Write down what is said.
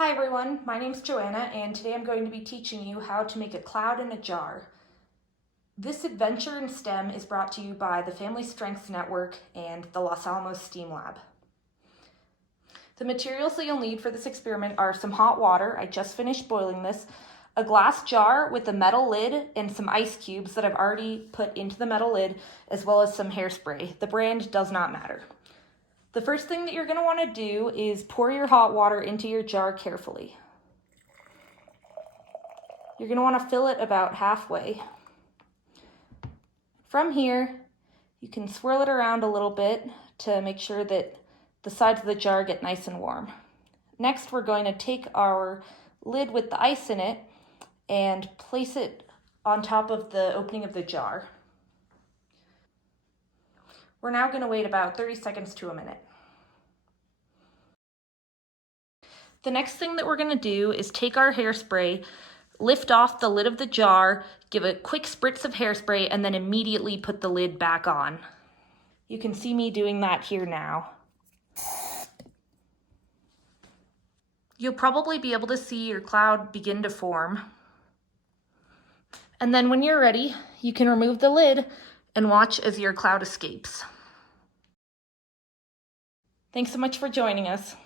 Hi everyone, my name's Joanna and today I'm going to be teaching you how to make a cloud in a jar. This adventure in STEM is brought to you by the Family Strengths Network and the Los Alamos STEAM Lab. The materials that you'll need for this experiment are some hot water, I just finished boiling this, a glass jar with a metal lid and some ice cubes that I've already put into the metal lid, as well as some hairspray. The brand does not matter. The first thing that you're going to want to do is pour your hot water into your jar carefully. You're going to want to fill it about halfway. From here, you can swirl it around a little bit to make sure that the sides of the jar get nice and warm. Next, we're going to take our lid with the ice in it and place it on top of the opening of the jar. We're now going to wait about 30 seconds to a minute. The next thing that we're going to do is take our hairspray, lift off the lid of the jar, give a quick spritz of hairspray, and then immediately put the lid back on. You can see me doing that here now. You'll probably be able to see your cloud begin to form. And then when you're ready, you can remove the lid and watch as your cloud escapes. Thanks so much for joining us.